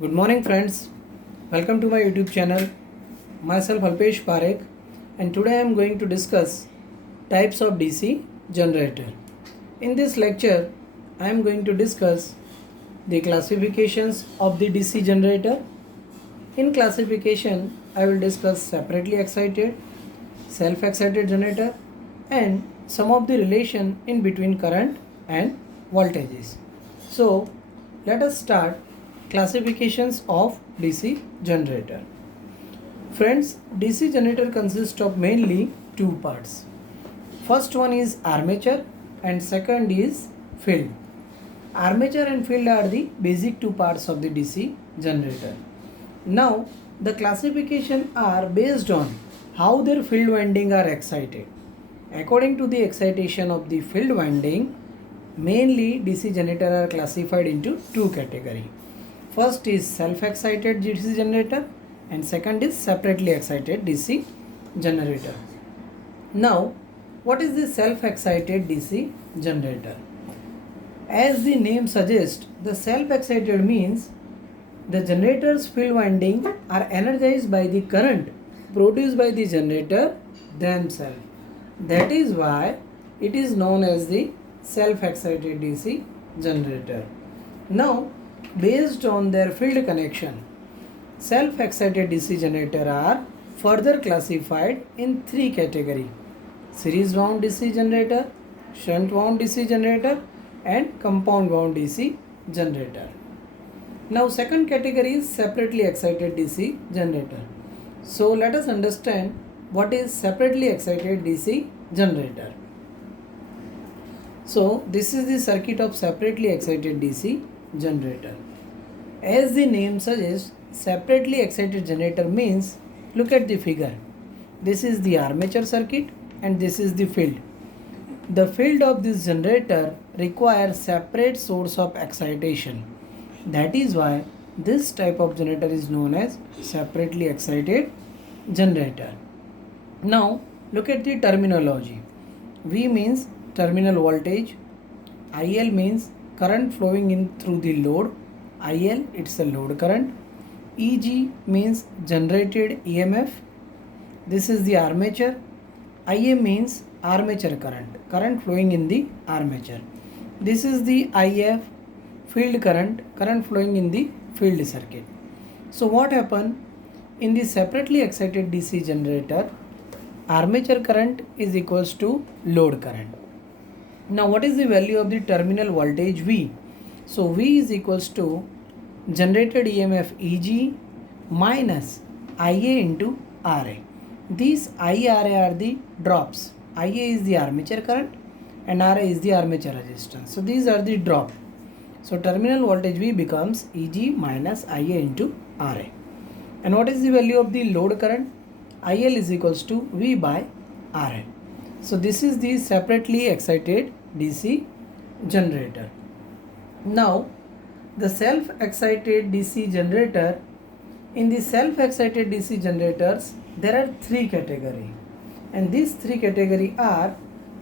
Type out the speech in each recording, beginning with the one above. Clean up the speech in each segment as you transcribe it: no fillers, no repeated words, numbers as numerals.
Good morning friends, welcome to my YouTube channel. Myself Alpesh Parekh, and today I am going to discuss types of DC generator. In this lecture I am going to discuss the classifications of the DC generator. In classification I will discuss separately excited, self-excited generator and some of the relation in between current and voltages. So let us start classifications of DC generator. Friends, DC generator consists of mainly two parts. First one is armature and second is field. Armature and field are the basic two parts of the DC generator. Now the classification are based on how their field winding are excited. According to the excitation of the field winding, mainly DC generator are classified into two categories. First is self-excited DC generator and second is separately excited DC generator. Now, what is the self-excited DC generator? As the name suggests, the self-excited means the generator's field winding are energized by the current produced by the generator themselves. That is why it is known as the self-excited DC generator. Now, based on their field connection, self-excited DC generator are further classified in three categories: series wound DC generator, shunt wound DC generator and compound wound DC generator. Now second category is separately excited DC generator. So let us understand what is separately excited DC generator. So this is the circuit of separately excited DC generator. As the name suggests, separately excited generator means, look at the figure. This is the armature circuit and this is the field. The field of this generator requires separate source of excitation. That is why this type of generator is known as separately excited generator. Now look at the terminology. V means terminal voltage, IL means current flowing in through the load, IL it's a load current, EG means generated EMF, this is the armature, IA means armature current flowing in the armature, this is the IF field current flowing in the field circuit. So what happened in the separately excited DC generator, armature current is equals to load current. Now what is the value of the terminal voltage V? So V is equals to generated EMF EG minus IA into RA. These IRA are the drops. IA is the armature current and RA is the armature resistance. So these are the drop. So terminal voltage V becomes EG minus IA into RA. And what is the value of the load current? IL is equals to V by RA. So this is the separately excited DC generator. Now the self-excited DC generator, in the self-excited DC generators there are three categories and these three categories are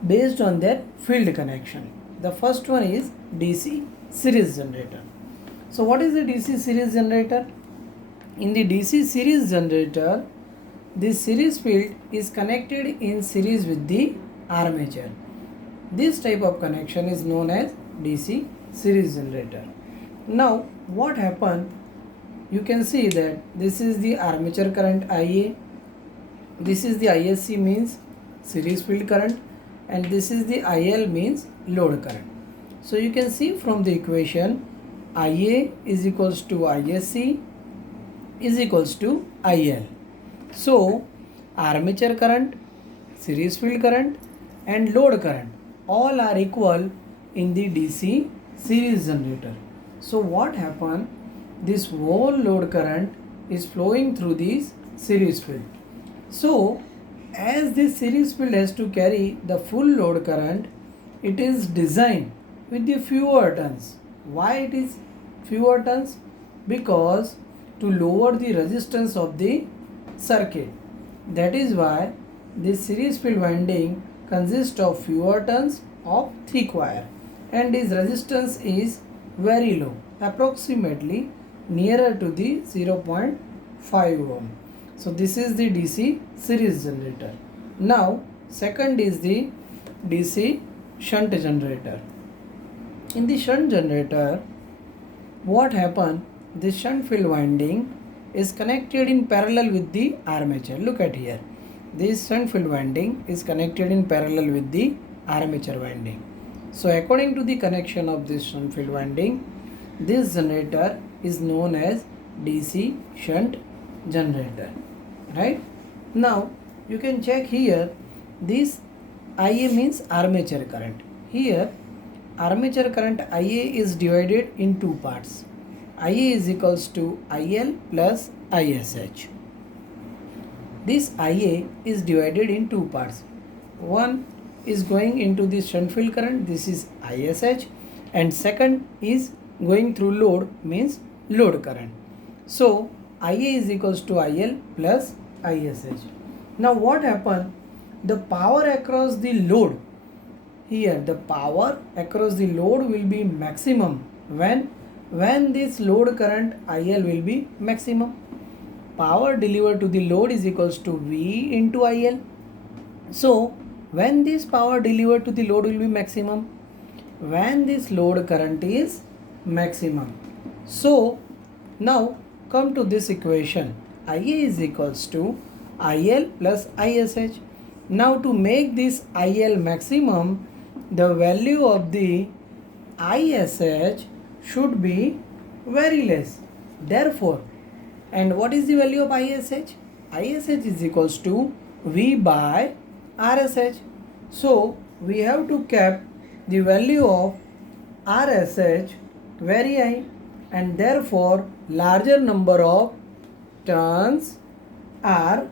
based on their field connection. The first one is DC series generator. So what is the DC series generator? In the DC series generator, this series field is connected in series with the armature. This type of connection is known as DC series generator. Now what happened? You can see that this is the armature current IA, this is the ISC means series field current and this is the IL means load current. So you can see from the equation IA is equals to ISC is equals to IL. So armature current, series field current and load current all are equal in the DC series generator. So what happened? This whole load current is flowing through this series field. So as this series field has to carry the full load current, it is designed with the fewer turns. Why it is fewer turns? Because to lower the resistance of the circuit. That is why this series field winding consists of fewer turns of thick wire and its resistance is very low, approximately nearer to the 0.5 ohm. So this is the DC series generator. Now second is the DC shunt generator. In the shunt generator, what happen? The shunt field winding is connected in parallel with the armature. Look at here. This shunt field winding is connected in parallel with the armature winding. So according to the connection of this shunt field winding, this generator is known as DC shunt generator. Right? Now you can check here. This IA means armature current. Here armature current IA is divided in two parts. IA is equals to IL plus ISH. This IA is divided in two parts. One is going into the shunt field current, this is ISH, and second is going through load, means load current. So IA is equals to IL plus ISH. Now what happened? The power across the load, here the power across the load will be maximum when this load current IL will be maximum. Power delivered to the load is equals to V into IL. So when this power delivered to the load will be maximum, when this load current is maximum. So now come to this equation, IA is equals to IL plus ISH. Now to make this IL maximum, the value of the ISH should be very less. Therefore, and what is the value of ISH? ISH is equals to V by RSH. So we have to keep the value of RSH very high, and therefore larger number of turns are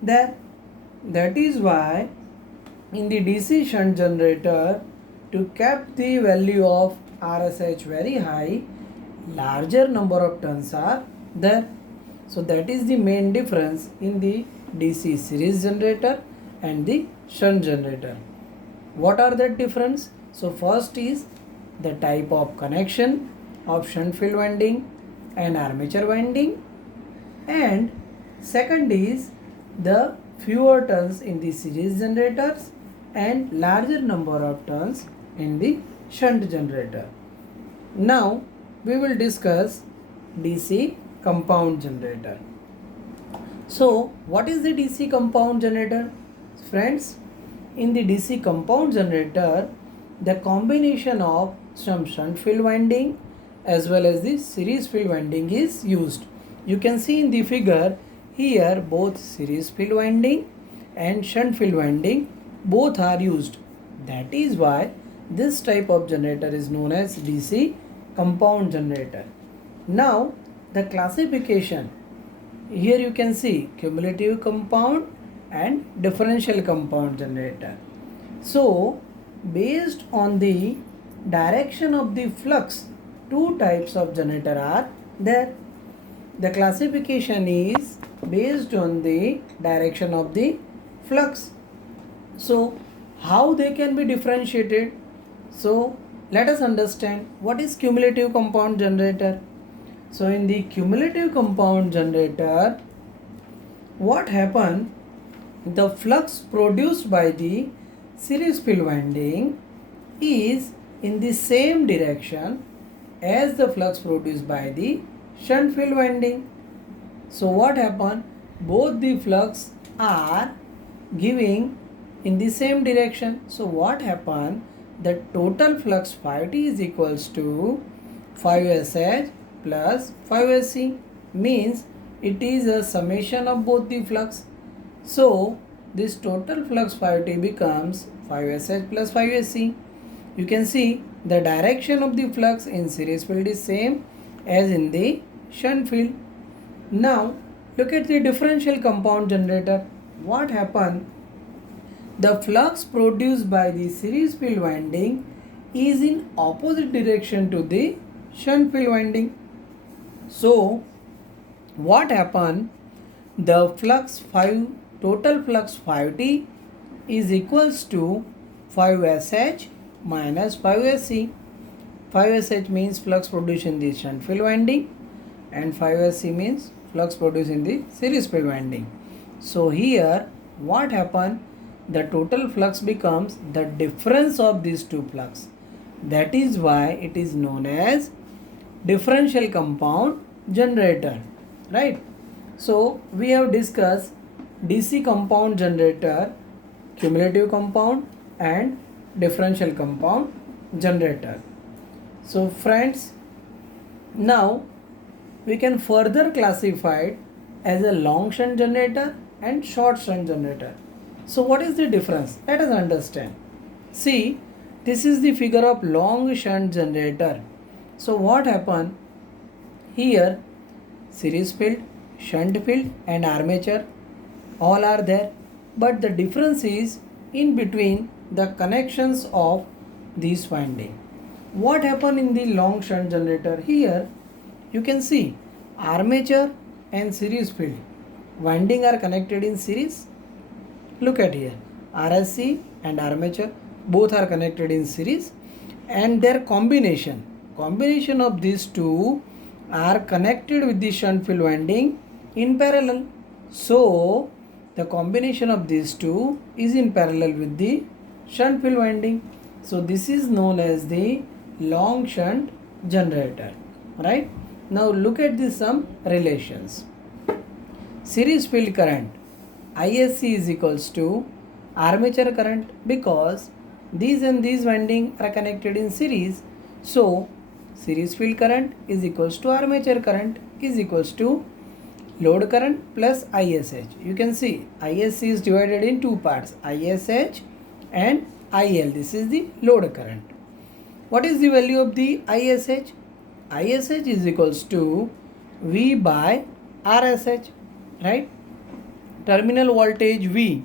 there. That is why in the DC shunt generator, to keep the value of RSH very high, larger number of turns are there. So that is the main difference in the DC series generator and the shunt generator. What are the difference? So first is the type of connection of shunt field winding and armature winding, and second is the fewer turns in the series generators and larger number of turns in the shunt generator. Now we will discuss DC compound generator. So what is the DC compound generator? Friends, in the DC compound generator, the combination of some shunt field winding as well as the series field winding is used. You can see in the figure here both series field winding and shunt field winding both are used. That is why this type of generator is known as DC compound generator. Now the classification, here you can see cumulative compound and differential compound generator. So based on the direction of the flux, two types of generator are there. The classification is based on the direction of the flux. So how they can be differentiated? So let us understand what is cumulative compound generator. So in the cumulative compound generator, what happen? The flux produced by the series field winding is in the same direction as the flux produced by the shunt field winding. So what happen? Both the flux are giving in the same direction. So what happen? The total flux phi t is equals to 5SH plus 5SC, means it is a summation of both the flux. So this total flux phi t becomes 5SH plus 5SC. You can see the direction of the flux in series field is same as in the shunt field. Now look at the differential compound generator. What happen? The flux produced by the series field winding is in opposite direction to the shunt field winding. So what happen? The flux total flux phi t is equals to 5SH minus 5SC. 5SH means flux produced in the shunt field winding, and 5SC means flux produced in the series field winding. So here what happen? The total flux becomes the difference of these two flux. That is why it is known as differential compound generator, right? So we have discussed DC compound generator, cumulative compound and differential compound generator. So friends, now we can further classify it as a long shunt generator and short shunt generator. So what is the difference? Let us understand. See, this is the figure of long shunt generator. So what happened? Here series field, shunt field and armature all are there, but the difference is in between the connections of these winding. What happened in the long shunt generator? Here you can see armature and series field winding are connected in series. Look at here, RSC and armature both are connected in series, and their combination of these two are connected with the shunt field winding in parallel. So the combination of these two is in parallel with the shunt field winding. So this is known as the long shunt generator, right? Now look at the some relations. Series field current ISC is equals to armature current, because these and these winding are connected in series. So series field current is equals to armature current is equals to load current plus ISH. You can see ISC is divided in two parts, ISH and IL. This is the load current. What is the value of the ISH? ISH is equals to V by RSH, right? Terminal voltage V.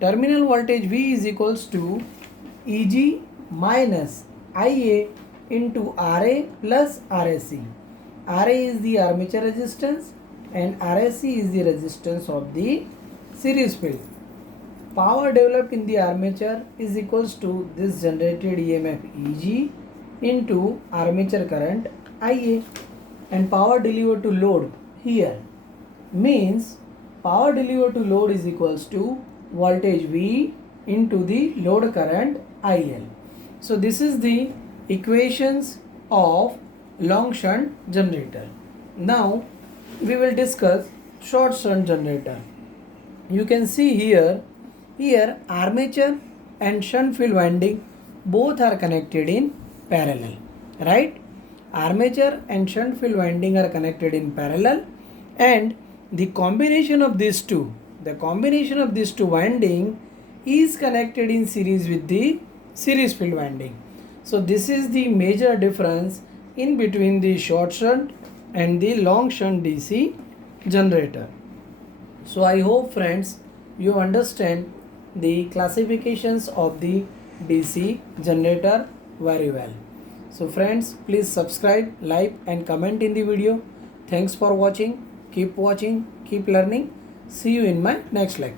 Terminal voltage V is equals to EG minus IA into RA plus RSC. RA is the armature resistance and RSC is the resistance of the series field. Power developed in the armature is equals to this generated EMF EG into armature current IA, and power delivered to load here means power delivered to load is equals to voltage V into the load current IL. So this is the equations of long shunt generator. Now we will discuss short shunt generator. You can see here armature and shunt field winding both are connected in parallel, right? Armature and shunt field winding are connected in parallel, and the combination of these two winding is connected in series with the series field winding. So this is the major difference in between the short shunt and the long shunt DC generator. So I hope friends you understand the classifications of the DC generator very well. So friends, please subscribe, like and comment in the video. Thanks for watching. Keep watching, keep learning. See you in my next lecture.